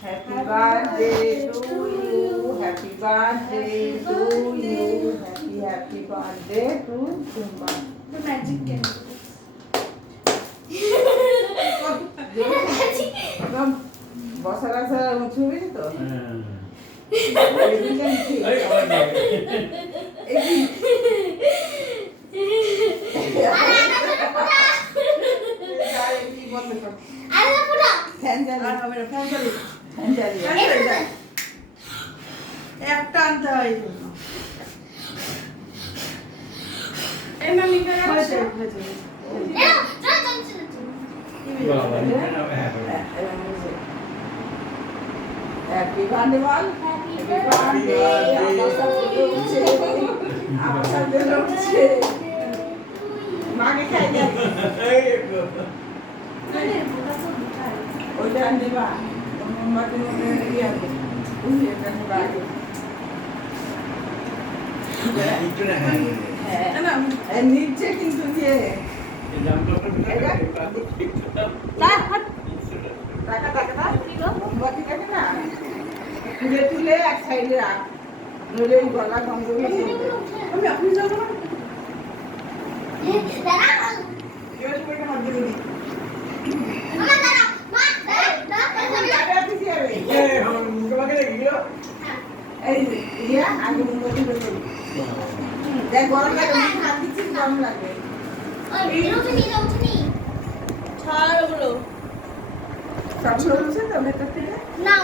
Happy birthday to you. Happy birthday to you. Happy birthday to Zumba. The magic candle. বসার আসা ছবি তো একটা আনতে হয় এই মামি করে হয়েছে হ্যাপি বার্থডে বল হ্যাপি বার্থডে আমার সাথে উঠছে আমার সাথে উঠছে মাকে খাই দে ওইটা নিবা মোমবাতি মনে ইয়ে আছে বুঝলি এটা নিবা আগে হ্যাঁ নিচে কিন্তু দিয়ে মোমবাতিটাকে না তুলে তুলে এক সাইডে রাখ নইলে গলা বন্ধ হয়ে যাবে আমি আপনি যাবো না গরম লাগে হাত দিচ্ছি গরম লাগে সব উঠছে তো ভেতর থেকে না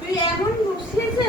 তুই এখন বসিয়েছে